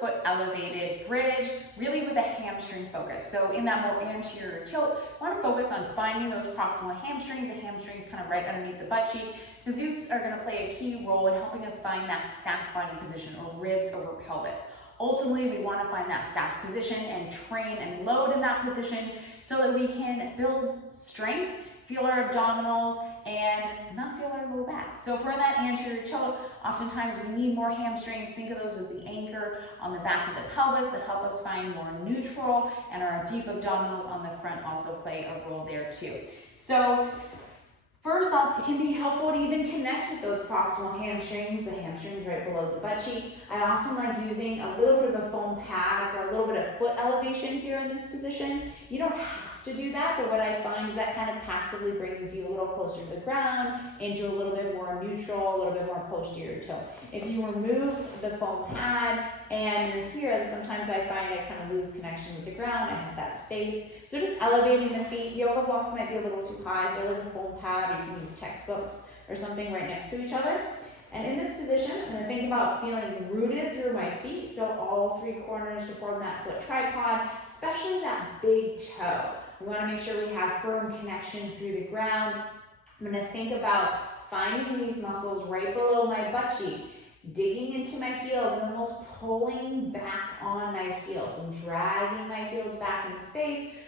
foot elevated bridge, really with a hamstring focus. So in that more anterior tilt, I want to focus on finding those proximal hamstrings, the hamstrings kind of right underneath the butt cheek, because these are going to play a key role in helping us find that stacked body position, or ribs over pelvis. Ultimately, we want to find that stacked position and train and load in that position so that we can build strength, feel our abdominals, and not feel our low back. So for that anterior tilt, oftentimes we need more hamstrings. Think of those as the anchor on the back of the pelvis that help us find more neutral, and our deep abdominals on the front also play a role there too. So first off, it can be helpful to even connect with those proximal hamstrings, the hamstrings right below the butt cheek. I often like using a little bit of a foam pad for a little bit of foot elevation here in this position. You don't have to do that, but what I find is that kind of passively brings you a little closer to the ground, into a little bit more neutral, a little bit more posterior tilt. If you remove the foam pad and you're here, sometimes I find I kind of lose connection with the ground. I have that space. So just elevating the feet. Yoga blocks might be a little too high, so I like a foam pad, or you can use textbooks or something right next to each other. And in this position, I'm going to think about feeling rooted through my feet, so all three corners to form that foot tripod, especially that big toe. We want to make sure we have firm connection through the ground. I'm going to think about finding these muscles right below my butt cheek, digging into my heels and almost pulling back on my heels. So I'm dragging my heels back in space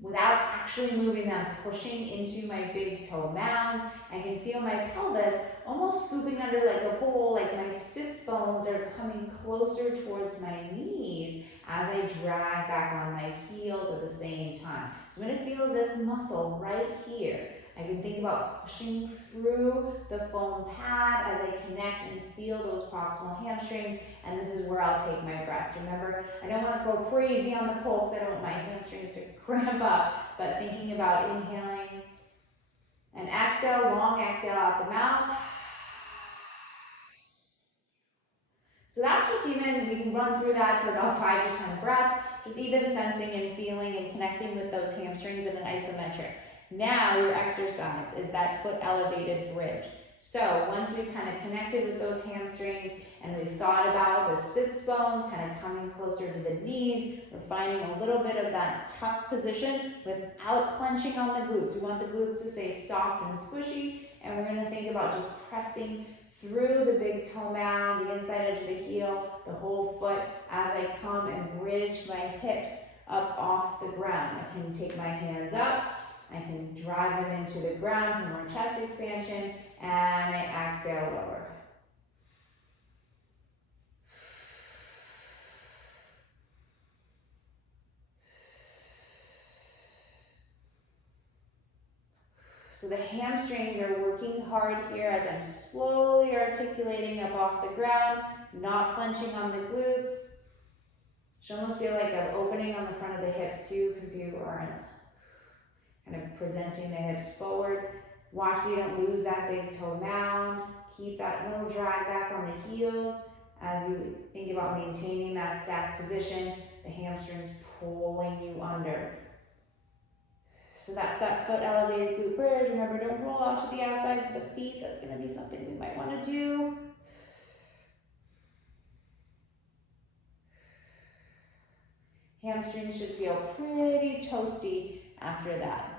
without actually moving them, pushing into my big toe mound. I can feel my pelvis almost scooping under like a bowl, like my sits bones are coming closer towards my knees as I drag back on my heels at the same time. So I'm going to feel this muscle right here. I can think about pushing through the foam pad as I connect and feel those proximal hamstrings, and this is where I'll take my breaths. Remember, I don't want to go crazy on the pull because I don't want my hamstrings to cramp up, but thinking about inhaling and exhale, long exhale out the mouth. So that's just even, we can run through that for about 5 to 10 breaths, just even sensing and feeling and connecting with those hamstrings in an isometric. Now your exercise is that foot elevated bridge. So once we've kind of connected with those hamstrings and we've thought about the sits bones kind of coming closer to the knees, we're finding a little bit of that tuck position without clenching on the glutes. We want the glutes to stay soft and squishy, and we're going to think about just pressing through the big toe mound, the inside edge of the heel, the whole foot as I come and bridge my hips up off the ground. I can take my hands up, I can drive them into the ground for more chest expansion, and I exhale lower. So the hamstrings are working hard here as I'm slowly articulating up off the ground, not clenching on the glutes. Should almost feel like an opening on the front of the hip too, because you are kind of presenting the hips forward. Watch so you don't lose that big toe mound. Keep that little drag back on the heels as you think about maintaining that stacked position, the hamstrings pulling you under. So that's that foot elevated glute bridge. Remember, don't roll out to the outsides of the feet. That's going to be something we might want to do. Hamstrings should feel pretty toasty after that.